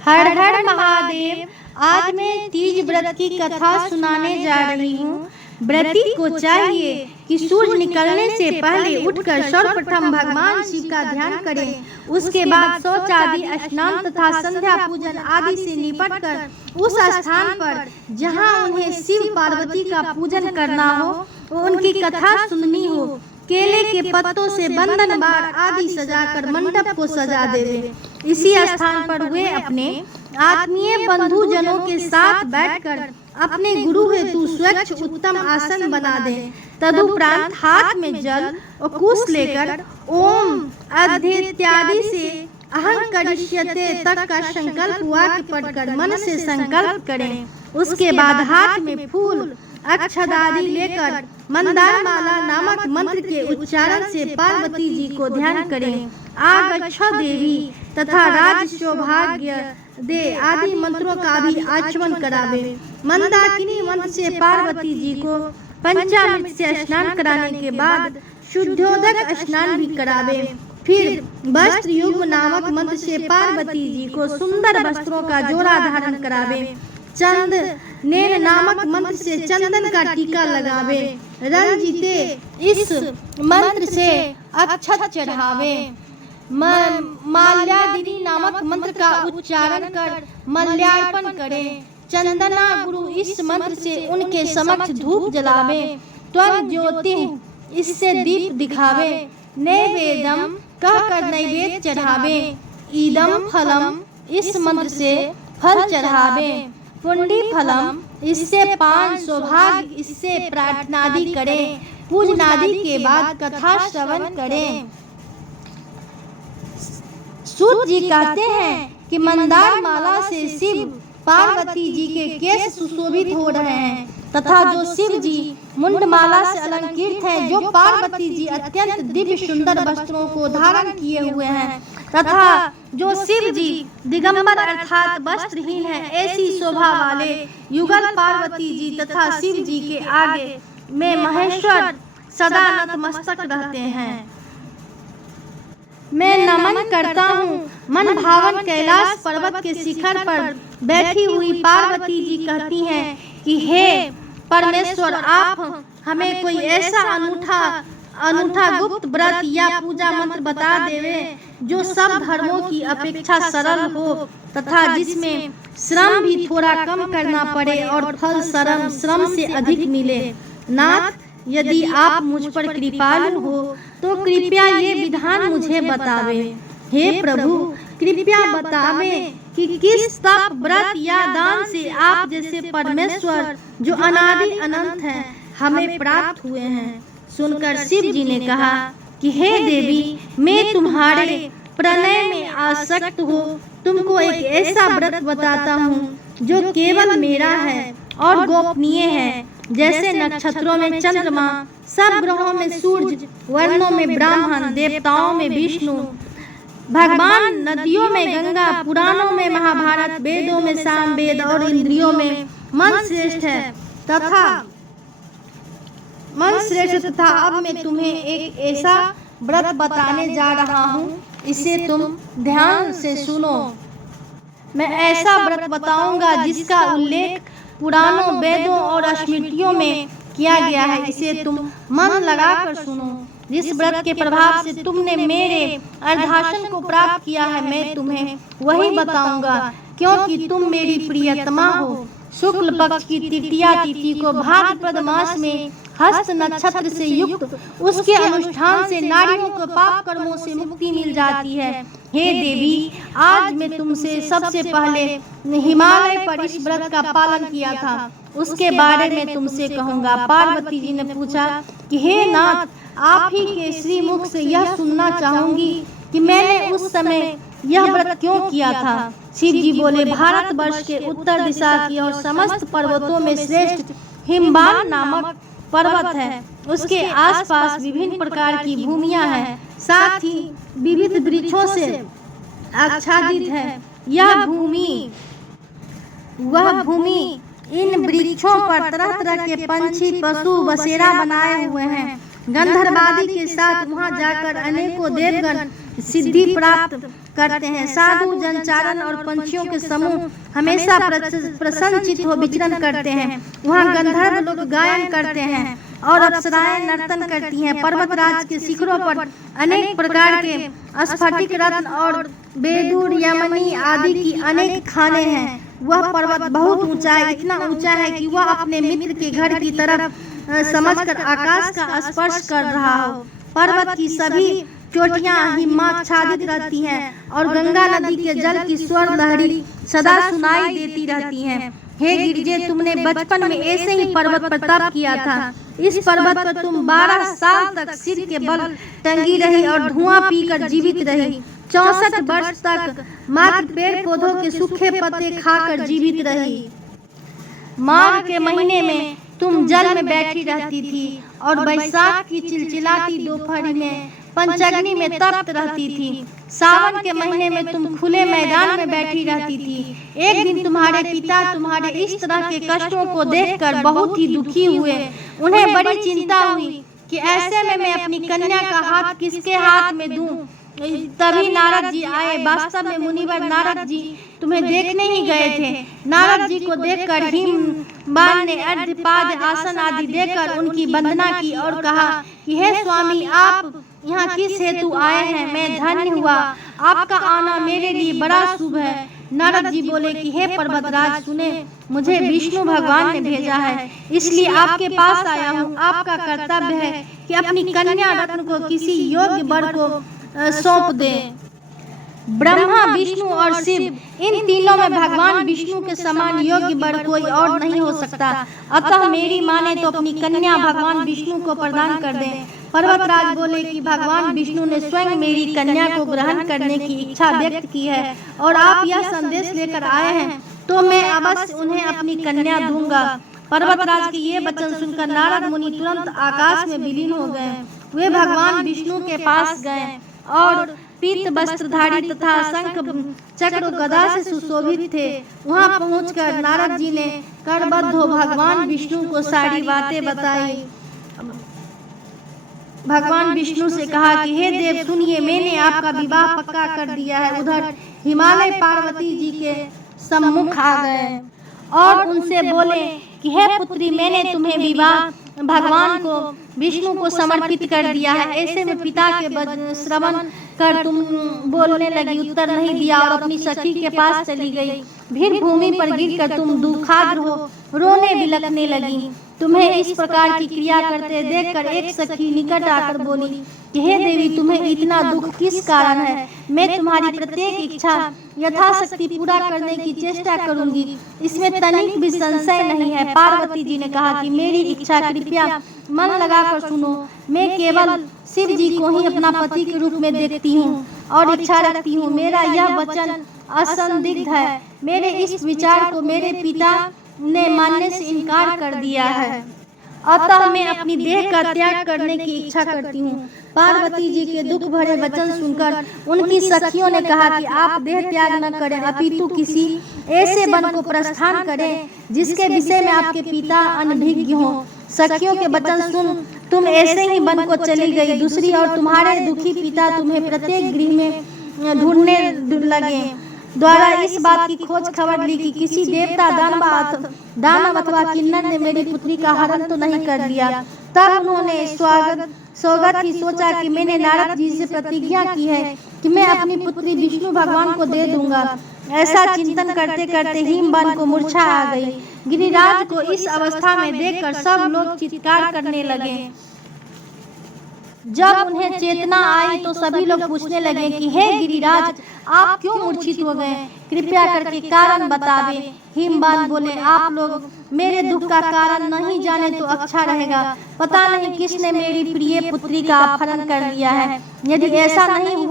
हर हर महादेव। आज मैं तीज व्रत की कथा सुनाने जा रही हूँ। व्रती को चाहिए कि सूर्य निकलने से पहले उठकर सर्वप्रथम भगवान शिव का ध्यान करें। उसके बाद शौच आदि, स्नान तथा संध्या पूजन आदि से निपटकर उस स्थान पर जहाँ उन्हें शिव पार्वती का पूजन करना हो, उनकी कथा सुननी हो, केले के पत्तों से बंधन बार आदि सजाकर मंडप को सजा देवे। इसी स्थान पर वे अपने आत्मीय बंधु जनों के साथ बैठकर अपने गुरु हेतु स्वच्छ उत्तम आसन बना दे। तदुपरांत हाथ में जल और कुश लेकर ओम अध्येत्यादि से अहं करिष्यते तक का संकल्प वाक्य पढ़कर मन से संकल्प करें। उसके बाद हाथ में फूल अक्षदादि लेकर मंदार माला नामक मंत्र के उच्चारण से पार्वती जी को ध्यान करें। आगच्छ देवी तथा राज सौभाग्य दे आदि मंत्रों का भी आचमन करावे। मंदाकिनी मंत्र से पार्वती जी को पंचामृत से स्नान कराने के बाद शुद्धोदक स्नान भी करावे। फिर वस्त्र युग्म नामक मंत्र से पार्वती जी को सुंदर वस्त्रों का जोड़ा धारण करावे। चंद नेन नामक मंत्र से चंदन का टीका लगावे। रंजिते इस मंत्र से अक्षत चढ़ावे। माल्यादिनी नामक मंत्र का उच्चारण कर मल्यार्पण करें। चंदना गुरु इस मंत्र से उनके समक्ष धूप जलावे। त्वं ज्योति इससे दीप दिखावे। नैवेद्यम कहकर नैवेद्य चढ़ावे। ईदम फलम इस मंत्र से फल चढ़ावे। पुंडी फलम इससे पान, सौभाग्य इससे प्रार्थनादि करें। पूजनादि के बाद कथा श्रवण करें। सूत जी कहते हैं कि मंदार माला से शिव पार्वती जी के केश सुशोभित हो रहे हैं तथा जो शिव जी मुंडमाला से अलंकृत हैं, जो पार्वती जी अत्यंत दिव्य सुंदर वस्त्रों को धारण किए हुए हैं तथा जो शिव जी दिगंबर अर्थात वस्त्रहीन हैं, ऐसी शोभा वाले युगल पार्वती जी तथा शिव जी के आगे में महेश्वर सदा नतमस्तक रहते हैं। मैं नमन करता हूँ। मन भावन कैलाश पर्वत के शिखर पर बैठी हुई पार्वती जी कहती हैं कि हे परमेश्वर, आप हमें कोई ऐसा अनूठा गुप्त व्रत या पूजा मंत्र बता देवे जो सब धर्मों की अपेक्षा सरल हो तथा जिसमें श्रम भी थोड़ा कम करना पड़े और फल श्रम से अधिक मिले। नाथ, यदि आप मुझ पर कृपालु हो तो कृपया ये विधान मुझे बतावे। हे प्रभु, कृपया बतावे कि किस तप, व्रत या दान से आप जैसे परमेश्वर जो अनादि अनंत हैं हमें प्राप्त हुए हैं। सुनकर शिव जी ने कहा कि हे देवी, मैं तुम्हारे प्रणय में आसक्त हो तुमको एक ऐसा व्रत बताता हूँ जो केवल मेरा है और गोपनीय है। जैसे नक्षत्रों में चंद्रमा, सब ग्रहों में सूर्य, वर्णों में ब्राह्मण, देवताओं में विष्णु, भगवान, नदियों में गंगा, पुराणों में महाभारत, वेदों में सामवेद और इंद्रियों में मन श्रेष्ठ है तथा अब मैं तुम्हें एक ऐसा व्रत बताने जा रहा हूँ, इसे तुम ध्यान से सुनो। मैं ऐसा व्रत बताऊंगा जिसका उल्लेख पुराणों, वेदों और स्मृतियों में किया गया है। इसे तुम मन लगाकर सुनो। जिस व्रत के प्रभाव से तुमने मेरे अर्धासन को प्राप्त किया है, मैं तुम्हें वही बताऊंगा, क्योंकि तुम मेरी प्रियतमा हो। शुक्ल पक्ष की तृतीया तिथि को भाद्रपद मास में हस्त नक्षत्र से युक्त उसके अनुष्ठान से नारियों को पाप कर्मों से मुक्ति मिल जाती है। हे देवी, आज मैं तुमसे सबसे पहले हिमालय पर इस व्रत का पालन किया था उसके बारे में तुमसे कहूँगा। पार्वती जी ने पूछा कि हे नाथ, आप ही के श्री मुख से यह सुनना चाहूंगी कि मैंने उस समय यह व्रत क्यों किया था। शिव जी बोले, भारतवर्ष के उत्तर दिशा की और समस्त पर्वतों में श्रेष्ठ हिमवान नामक पर्वत है। उसके आसपास विभिन्न प्रकार की भूमियां हैं, साथ ही विविध वृक्षों से आच्छादित है। वह भूमि इन वृक्षों पर तरह तरह के पंछी, पशु बसेरा बनाए हुए हैं। गंधर्वादी के साथ वहां जाकर अनेकों देवगण सिद्धि प्राप्त करते हैं। साधु, जनचारण और पंछियों के समूह हमेशा प्रसन्नचित्त हो विचरण करते हैं। वहाँ गंधर्व लोग गायन करते हैं और अप्सराएं नर्तन करती हैं। पर्वतराज के शिखरों पर अनेक प्रकार के स्फटिक रत्न और बेदूर, यमनी आदि की अनेक खाने हैं। वह पर्वत बहुत ऊंचा है, इतना ऊंचा है कि वह अपने मित्र के घर की तरफ समझकर आकाश का स्पर्श कर रहा हो। पर्वत की सभी चोटियां हिमाच्छादित रहती हैं और गंगा नदी के जल की स्वर लहरी सदा सुनाई देती रहती हैं। हे गिरिजे, तुमने बचपन में ऐसे ही पर्वत पर तप किया था। इस पर्वत पर तुम 12 साल तक सिर के बल टंगी रही और धुआं पीकर जीवित रही। 64 वर्ष तक मात्र पेड़ पौधों के सूखे पत्ते खाकर जीवित रही। माघ के महीने में तुम जल में बैठी रहती थी और बैसाख की चिलचिलाती दोपहर में पंचअग्नि में तप्त रहती थी। सावन के महीने में तुम खुले मैदान में बैठी रहती थी। एक दिन तुम्हारे पिता तुम्हारे इस तरह के कष्टों को देखकर बहुत ही दुखी हुए। उन्हें बड़ी चिंता हुई कि ऐसे में मैं अपनी कन्या का हाथ किसके हाथ में दूं। तभी नारद जी आए। वास्तव में मुनिवर नारद जी तुम्हें देखने ही गए थे। नारद जी को देखकर हिमवान ने अर्घ्यपाद्य आसन आदि देकर उनकी वंदना की और कहा कि हे स्वामी, आप यहाँ किस हेतु आए हैं? मैं धन्य हुआ, आपका आना मेरे लिए बड़ा शुभ है। नारद जी बोले कि हे पर्वतराज, सुने, मुझे विष्णु भगवान ने भेजा है, इसलिए आपके पास आया हूँ। आपका कर्तव्य है कि अपनी कन्या रत्न को किसी योग्य वर को सौंप दे। ब्रह्मा, विष्णु और शिव, इन तीनों में भगवान विष्णु के समान योग्य वर कोई और नहीं हो सकता। अतः मेरी माने तो अपनी कन्या भगवान विष्णु को प्रदान कर दे। पर्वतराज बोले कि भगवान विष्णु ने स्वयं मेरी कन्या को ग्रहण करने की इच्छा व्यक्त की है और आप यह संदेश लेकर आए हैं, तो मैं अवश्य उन्हें अपनी कन्या दूंगा। पर्वतराज के ये वचन सुनकर नारद मुनि तुरंत आकाश में विलीन हो गए। वे भगवान विष्णु के पास गए और पीत वस्त्रधारी तथा शंख चक्र गदा से सुशोभित थे। वहां पहुंचकर नारद जी ने करबद्ध हो भगवान विष्णु को सारी बातें बताई। भगवान विष्णु से कहा कि हे देव, सुनिए, मैंने आपका विवाह पक्का कर दिया है। उधर हिमालय पार्वती जी के सम्मुख आ गए और उनसे बोले कि हे पुत्री, मैंने तुम्हें विवाह भगवान को विष्णु को समर्पित कर दिया है। ऐसे में पिता के श्रवण कर तुम बोलने लगी, उत्तर नहीं दिया और अपनी सखी के पास चली गई। फिर भूमि पर गिरकर तुम दुखाद्र हो रोने बिलखने लगी। तुम्हें इस प्रकार की क्रिया करते देखकर एक सखी निकट आकर बोली कि हे देवी, तुम्हें इतना दुख किस कारण है? मैं तुम्हारी प्रत्येक इच्छा यथाशक्ति पूरा करने की चेष्टा करूंगी, इसमें तनिक भी संशय नहीं है। पार्वती जी ने कहा कि मेरी इच्छा कृपया मन लगाकर सुनो। मैं केवल शिव जी को ही अपना पति के रूप में देखती हूँ और इच्छा रखती हूँ। मेरा यह वचन असंदिग्ध है। मेरे इस विचार को मेरे पिता ने मानने से इनकार कर दिया है, अतः मैं अपनी देह का त्याग करने की इच्छा करती हूँ। पार्वती जी के दुख भरे वचन सुनकर उनकी सखियों ने कहा कि आप देह त्याग न करें, अपितु किसी ऐसे वन को प्रस्थान करें जिसके विषय में आपके पिता अनभिज्ञ हो। सखियों के वचन सुन तुम ऐसे ही वन को चली गई। दूसरी ओर तुम्हारे दुखी पिता तुम्हें प्रत्येक गृह में ढूंढने लगे। द्वारा इस बात की खोज खबर ली कि किसी देवता, दानव अथवा किन्नर ने मेरी पुत्री का हरण तो नहीं कर लिया। तब उन्होंने सौगत ही सोचा कि मैंने नारद जी से प्रतिज्ञा की है कि मैं अपनी पुत्री विष्णु भगवान को दे दूंगा। ऐसा चिंतन करते करते हिमवान को मूर्छा आ गई। गिरिराज को इस अवस्था में देखकर सब लोग चित्कार करने लगे। जब उन्हें चेतना आई तो सभी लोग पूछने लगे कि हे गिरिराज, आप क्यों मूर्छित हो गए? कृपया करके कारण बतावे। हिमवान बोले, आप लोग मेरे दुख का कारण नहीं जाने तो अच्छा रहेगा। पता नहीं किसने मेरी प्रिय पुत्री का अपहरण कर लिया है। यदि ऐसा नहीं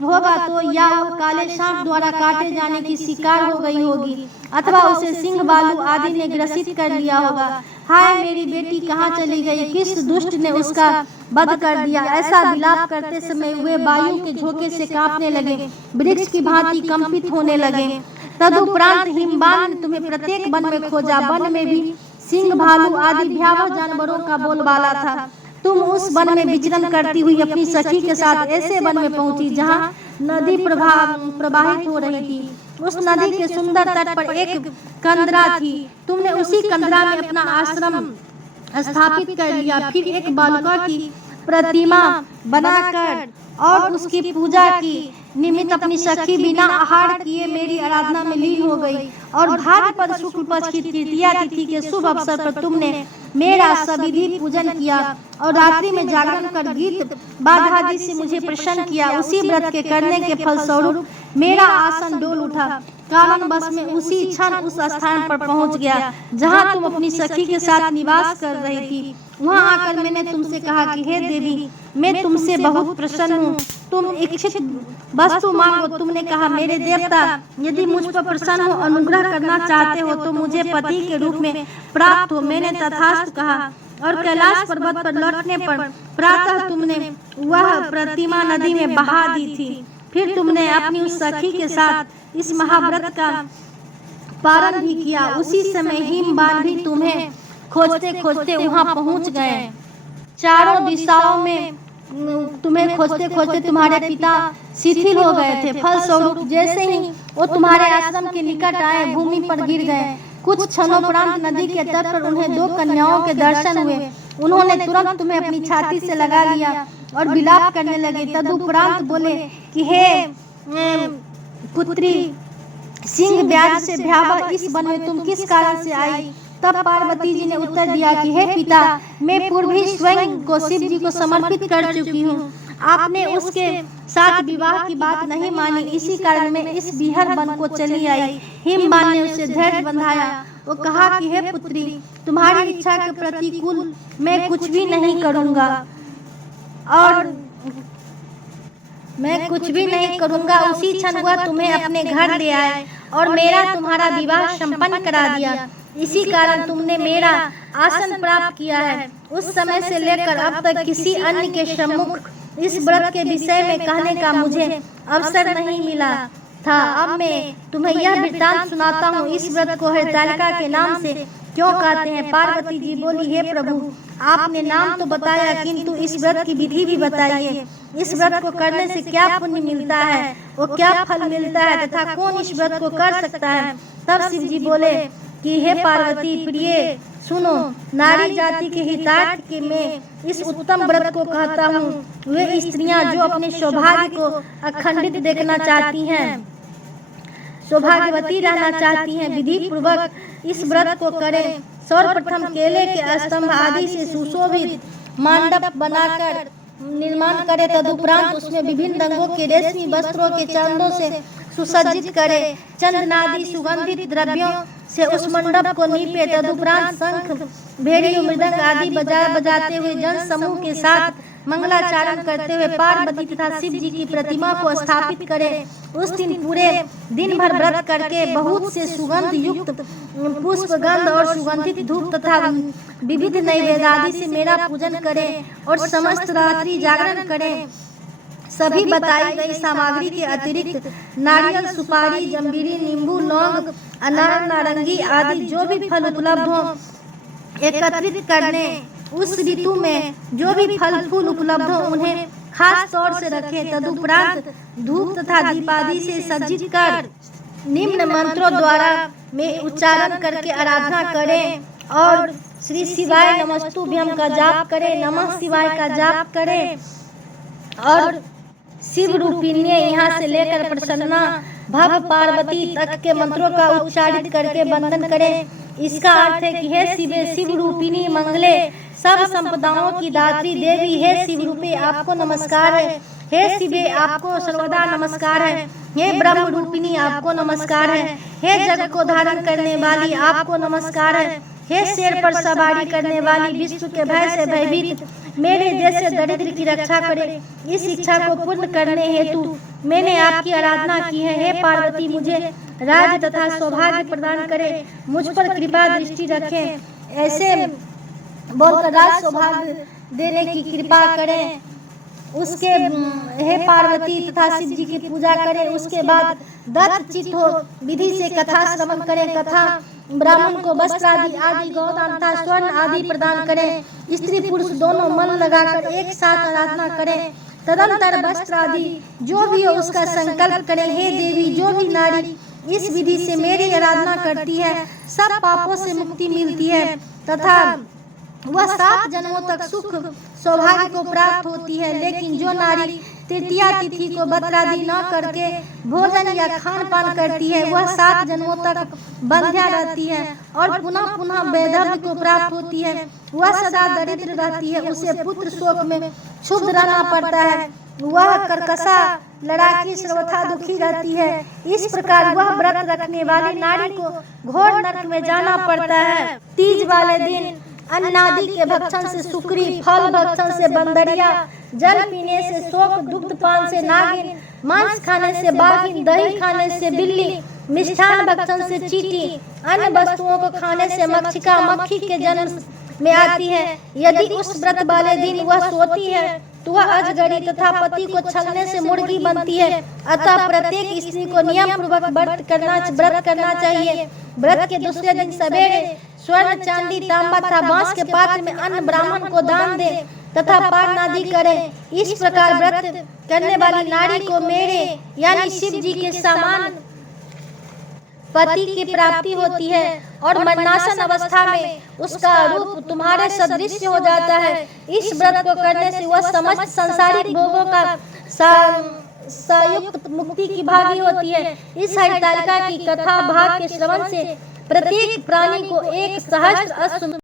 होगा तो या वह काले सांप द्वारा काटे जाने की शिकार हो गई होगी अथवा उसे सिंह, भालू आदि ने ग्रसित कर लिया होगा। हाय, मेरी बेटी कहाँ चली गई? किस दुष्ट ने उसका वध कर दिया? ऐसा विलाप करते समय वे वायु के झोंके से कांपने लगे, वृक्ष की भांति कंपित होने लगे। तदुपरांत हिमवान ने तुम्हें प्रत्येक वन में खोजा। वन में भी सिंह, भालू आदि भयावह जानवरों का बोलबाला था। तुम उस वन में विचरण करती हुई अपनी सखी के साथ ऐसे वन में पहुंची जहां नदी प्रवाहित हो रही थी। उस नदी के सुंदर तट पर एक कंदरा थी। तुमने उसी कंदरा में अपना आश्रम स्थापित कर लिया। फिर एक बालुका की प्रतिमा बनाकर और उसकी पूजा की निमित्त अपनी सखी बिना आहार किए मेरी आराधना में लीन हो गई। और भाद्रपद शुक्ल पक्ष की तृतीया तिथि के शुभ अवसर पर तुमने मेरा सविधि पूजन किया और रात्रि में जागरण कर गीत बाधादि से मुझे प्रसन्न किया। उसी व्रत के करने के फलस्वरूप मेरा आसन डोल उठा। कारणवश में उसी क्षण उस स्थान पर पहुंच गया जहां तुम अपनी सखी के साथ निवास कर रही थी। वहां आकर मैंने तुमसे कहा कि हे देवी, मैं तुमसे बहुत प्रसन्न हूँ, तुम इच्छित वस्तु मांगो। तुमने कहा, मेरे देवता, यदि मुझ पर प्रसन्न हो, अनुग्रह करना चाहते हो तो मुझे पति के रूप में प्राप्त हो। मैंने तथास्तु कहा और कैलाश पर्वत पर लौटने पर प्रातः तुमने वह प्रतिमा नदी में बहा दी थी। फिर तुमने अपनी उस सखी के साथ इस महाव्रत का पारण भी किया। उसी समय हिमबान भी तुम्हें खोजते खोजते वहां पहुंच गए। चारों दिशाओं में तुम्हें खोजते खोजते तुम्हारे पिता शिथिल हो गए थे। फलस्वरूप जैसे ही वो तुम्हारे आश्रम के निकट आए, भूमि पर गिर गए। कुछ क्षणोपरांत नदी के तट पर उन्हें 2 कन्याओं के दर्शन हुए। उन्होंने तुरंत तुम्हें अपनी छाती से लगा लिया और विलाप करने लगे। तदुपरांत बोले कि हे पुत्री, सिंह ब्याज से भयावह इस वन में तुम किस कारण से आई? तब पार्वती जी ने उत्तर दिया कि हे पिता, मैं पूर्व ही स्वयं को शिव जी को समर्पित कर चुकी हूँ। आपने उसके साथ विवाह की बात नहीं मानी, इसी कारण मैं इस बिहर वन को चली आई। हिमबान ने उसे धैर्य बंधाया। वो कहा कि हे पुत्री, तुम्हारी इच्छा के प्रतिकूल मैं कुछ भी नहीं करूँगा और मैं कुछ भी नहीं करूँगा। उसी क्षण वह तुम्हें अपने घर ले आए और मेरा तुम्हारा विवाह संपन्न करा दिया। इसी कारण तुमने मेरा आसन प्राप्त किया है। उस समय से लेकर अब तक किसी अन्य के सम्मुख इस व्रत के विषय में कहने का मुझे अवसर नहीं मिला था। अब मैं तुम्हें यह वृत्तांत सुनाता हूँ। इस व्रत को हरितालिका के नाम से क्यों कहते हैं? पार्वती जी बोली, हे प्रभु, आपने नाम तो बताया, किंतु इस व्रत की विधि भी बताइए। इस व्रत को करने से क्या पुण्य मिलता है, वो क्या फल मिलता है तथा कौन इस व्रत को कर सकता है? तब शिव जी बोले कि हे पार्वती प्रिय, सुनो, नारी जाति के हितार्थ के मैं इस उत्तम व्रत को कहता हूँ। वे स्त्रियां जो अपने सौभाग्य को अखंडित देखना चाहती हैं, सौभाग्यवती रहना चाहती हैं, विधि पूर्वक इस व्रत को करें। सर्वप्रथम केले के स्तंभ आदि से सुशोभित मंडप बनाकर निर्माण करें। तदुपरांत उसमें विभिन्न रंगों के रेशमी वस्त्रों के चंदों से सुसज्जित करें। चंदनादि सुगंधित द्रव्यों से उस मंडप को नीपे। तदुपरांत शंख, भेरी, मृदंग आदि बजाते हुए जन समूह के साथ मंगलाचारण करते हुए पार्वती तथा शिव जी की प्रतिमा को स्थापित करें। उस दिन पूरे दिन भर व्रत करके बहुत से सुगंध युक्त पुष्प, गंध और सुगंधित धूप तथा विविध नैवेद्य आदि से मेरा पूजन करें और समस्त रात्रि जागरण करें। सभी बताई गई सामग्री के अतिरिक्त नारियल, सुपारी, जंबीरी, नींबू, लौंग, अनार, नारंगी आदि जो भी फल उपलब्ध हो एकत्रित करने। उस ऋतु में जो भी फल फूल उपलब्ध हो उन्हें खास तौर से रखें। तदुपरांत धूप तथा दीप आदि से सज्जित कर निम्न मंत्रों द्वारा में उच्चारण करके आराधना करें और श्री शिवाय नमस्तुभ्यम का जाप करें, नमः शिवाय का जाप करें और शिव रूपिणी यहाँ से लेकर प्रसन्ना, भव, पार्वती तक के मंत्रों का उच्चारित करके वंदन करें। इसका अर्थ है कि हे शिवे, शिव रूपिणी मंगले, सब संपदाओं की दात्री देवी, हे शिव रूपी आपको नमस्कार है। हे शिवे आपको सर्वदा नमस्कार है। हे ब्रह्म रूपिणी आपको नमस्कार है। हे जग को धारण करने वाली आपको नमस्कार है। हे शेर पर सवारी करने वाली, विश्व के भय से भयभीत मेरे जैसे दरिद्र की रक्षा करे। इस इच्छा को पूर्ण करने हेतु मैंने आपकी आराधना की है। हे पार्वती, मुझे राज्य तथा सौभाग्य प्रदान करे, मुझ पर कृपा दृष्टि रखें। ऐसे बोलकर राज सौभाग्य देने की कृपा करें। उसके हे पार्वती तथा शिव जी की पूजा करें। उसके बाद दत्त चित्त हो विधि से कथा श्रवण करें। कथा ब्राह्मण को वस्त्र आदि गौदान तथा स्वर्ण आदि प्रदान करें। स्त्री पुरुष दोनों मन लगाकर एक साथ आराधना करें। तदंतर वस्त्र आदि जो भी हो उसका संकल्प करें। हे देवी, जो भी नारी इस विधि से मेरी आराधना करती है सब पापों से मुक्ति मिलती है तथा वह 7 जन्मों तक सुख सौभाग्य को प्राप्त होती है। लेकिन जो नारी तृतीया तिथि को वस्त्रादि न करके भोजन या खान पान करती है वह 7 जन्मों तक बंध्या रहती है और पुनः पुनः वैधव्य को प्राप्त होती है। वह सदा दरिद्र रहती है, उसे पुत्र शोक में क्षुब्ध रहना पड़ता है। वह कर्कशा लड़ाकी सर्वथा दुखी रहती है। इस प्रकार वह व्रत रखने वाली नारी को घोर नरक में जाना पड़ता है। तीज वाले दिन अन्नादि के भक्षण से सुकरी, फल भक्षण से बंदरिया, जल पीने से शोक, दुग्ध पान से नागिन, मांस खाने से बाघिन, दही खाने से बिल्ली, मिष्ठान भक्षण से चींटी, अन्य वस्तुओं को खाने से मक्षिका मक्खी के जन्म में आती है। यदि उस व्रत वाले दिन वह सोती है तो वह अजगरी तथा पति को छलने से मुर्गी बनती है। अतः प्रत्येक स्त्री को नियम पूर्वक व्रत करना चाहिए। व्रत के दूसरे दिन सवेरे स्वर्ण, चांदी, तांबा तथा बांस के पात्र में अन्न ब्राह्मण को दान दे तथा पान आदि करें। इस प्रकार व्रत करने वाली नारी को मेरे यानी शिव जी के समान पति की प्राप्ति होती है और मरणासन अवस्था में उसका रूप तुम्हारे सदृश हो जाता है। इस व्रत को करने से वह समस्त संसारिक भोगों का संयुक्त मुक्ति की भागी होती है। इस हरितालिका की कथा भाग के श्रवण से प्रत्येक प्राणी को एक सहस्त्र